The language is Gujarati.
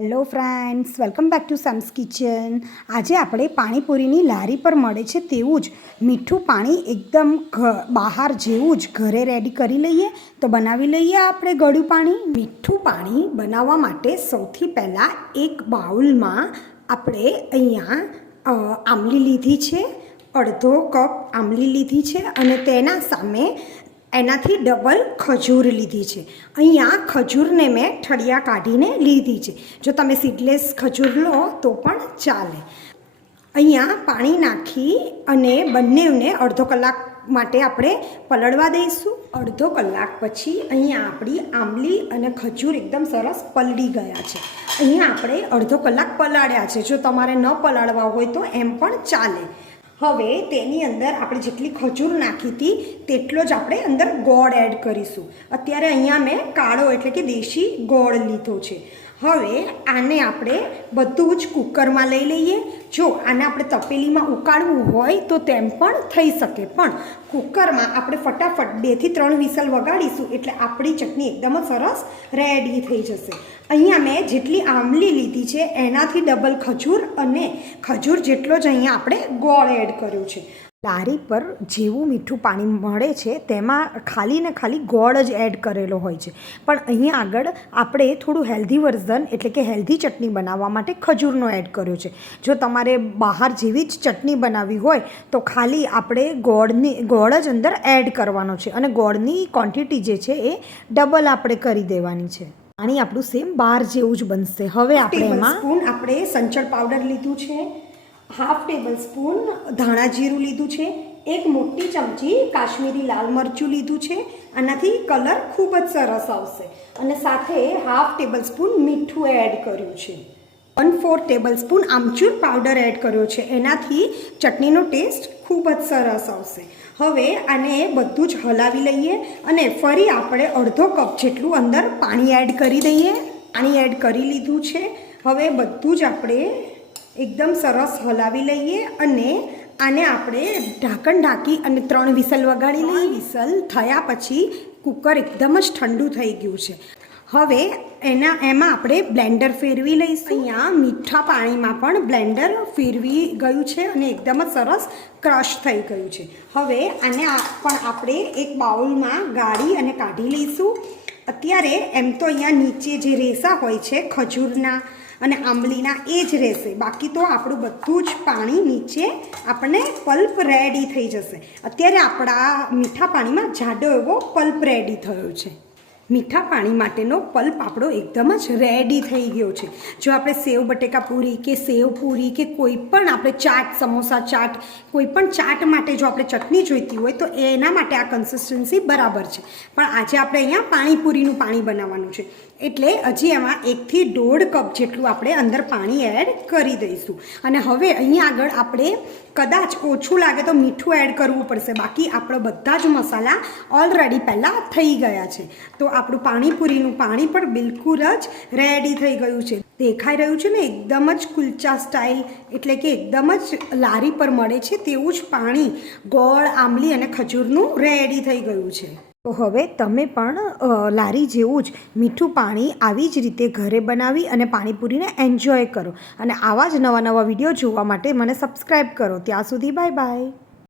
Hello friends, welcome back to Sam's kitchen. આજે આપણે પાણીપુરીની લારી પર મળે છે તેવું જ મીઠું પાણી એકદમ બહાર જેવું જ ઘરે રેડી કરી લઈએ. તો બનાવી લઈએ આપણે ગળ્યું પાણી. મીઠું પાણી બનાવવા માટે સૌથી પહેલાં એક બાઉલમાં આપણે અહીંયા આંબલી લીધી છે, અડધો કપ આંબલી લીધી છે અને તેના સામે એનાથી ડબલ ખજૂર લીધી છે. અહીંયા ખજૂરને મેં ઠળિયા કાઢીને લીધી છે. જો તમે સીડલેસ ખજૂર લો તો પણ ચાલે. અહીંયા પાણી નાખી અને બંનેને અડધો કલાક માટે આપણે પલળવા દઈશું. અડધો કલાક પછી અહીંયા આપણી આંબલી અને ખજૂર એકદમ સરસ પલળી ગયા છે. અહીંયા આપણે અડધો કલાક પલાળ્યા છે. જો તમારે ન પલાળવા હોય તો એમ પણ ચાલે. હવે તેની અંદર આપણે જેટલી ખજૂર નાખી હતી તેટલો જ આપણે અંદર ગોળ એડ કરીશું. અત્યારે અહીંયા મેં કાળો એટલે કે દેશી ગોળ લીધો છે. હવે આને આપણે બધું જ કુકરમાં લઈ લઈએ. જો આને આપણે તપેલીમાં ઉકાળવું હોય તો તેમ પણ થઈ શકે, પણ કુકરમાં આપણે ફટાફટ 2 થી 3 વિસલ વગાડીશું એટલે આપણી ચટણી એકદમ સરસ રેડી થઈ જશે. અહીંયા મેં જેટલી આંબલી લીધી છે એનાથી ડબલ ખજૂર અને ખજૂર જેટલો જ અહીંયા આપણે ગોળ એડ કર્યો છે. લારી પર જેવું મીઠું પાણી મળે છે તેમાં ખાલી ને ખાલી ગોળ જ એડ કરેલો હોય છે, પણ અહીંયા આગળ આપણે થોડું હેલ્ધી વર્ઝન એટલે કે હેલ્ધી ચટણી બનાવવા માટે ખજૂરનો એડ કર્યો છે. જો તમારે બહાર જેવી જ ચટણી બનાવવી હોય તો ખાલી આપણે ગોળ જ અંદર એડ કરવાનો છે અને ગોળની ક્વોન્ટિટી જે છે એ ડબલ આપણે કરી દેવાની છે. પાણી આપણું સેમ બહાર જેવું જ બનશે. હવે આપણે એમાં આપણે સંચળ પાવડર લીધું છે, 1/2 ટેબલ સ્પૂન ધાણા જીરું લીધું છે, 1 મોટી ચમચી કાશ્મીરી લાલ મરચું લીધું છે. આનાથી કલર ખૂબ જ સરસ આવશે. અને સાથે 1/2 ટેબલ સ્પૂન મીઠું એડ કર્યું છે. 1/4 ટેબલ સ્પૂન આમચૂર પાવડર એડ કર્યો છે. એનાથી ચટણીનો ટેસ્ટ ખૂબ જ સરસ આવશે. હવે આને બધું જ હલાવી લઈએ અને ફરી આપણે અડધો કપ જેટલું અંદર પાણી એડ કરી દઈએ. પાણી એડ કરી લીધું છે. હવે બધું જ આપણે એકદમ સરસ હલાવી લઈએ અને આને આપણે ઢાંકણ ઢાંકી અને 3 વિસલ વગાડી લઈએ. વિસલ થયા પછી કુકર એકદમ જ ઠંડુ થઈ ગયું છે. હવે એમાં આપણે બ્લેન્ડર ફેરવી લઈશું. અહીંયા મીઠા પાણીમાં પણ બ્લેન્ડર ફેરવી ગયું છે અને એકદમ જ સરસ ક્રશ થઈ ગયું છે. હવે આને પણ આપણે એક બાઉલમાં ગાળી અને કાઢી લઈશું. અત્યારે એમ તો અહીંયા નીચે જે રેસા હોય છે ખજૂરના અને આંબલીના એ જ રહેશે, બાકી તો આપણું બધું જ પાણી નીચે આપણને પલ્પ રેડી થઈ જશે. અત્યારે આપણા મીઠા પાણીમાં જાડો એવો પલ્પ રેડી થયો છે. મીઠા પાણી માટેનો પલ્પ આપણો એકદમ જ રેડી થઈ ગયો છે. જો આપણે સેવ બટેકા પૂરી કે સેવ પૂરી કે કોઈ પણ આપણે ચાટ, સમોસા ચાટ, કોઈ પણ ચાટ માટે જો આપણે ચટણી જોઈતી હોય તો એના માટે આ કન્સિસ્ટન્સી બરાબર છે. પણ આજે આપણે અહીંયા પાણીપુરીનું પાણી બનાવવાનું છે એટલે હજી એમાં 1 થી 1.5 કપ જેટલું આપણે અંદર પાણી એડ કરી દઈશું. અને હવે અહીંયા આગળ આપણે કદાચ ઓછું લાગે તો મીઠું એડ કરવું પડશે, બાકી આપણા બધા જ મસાલા ઓલરેડી પહેલાં થઈ ગયા છે. તો આપણું પાણીપુરીનું પાણી પણ બિલકુલ જ રેડી થઈ ગયું છે. દેખાઈ રહ્યું છે ને એકદમ જ કુલચા સ્ટાઇલ, એટલે કે એકદમ જ લારી પર મળે છે તેવું જ પાણી ગોળ, આંબલી અને ખજૂરનું રેડી થઈ ગયું છે. તો હવે તમે પણ લારી જેવું જ મીઠું પાણી આવી જ રીતે ઘરે બનાવી અને પાણીપુરીને એન્જોય કરો. અને આવા જ નવા વિડીયો જોવા માટે મને સબસ્ક્રાઈબ કરો. ત્યાં સુધી બાય બાય.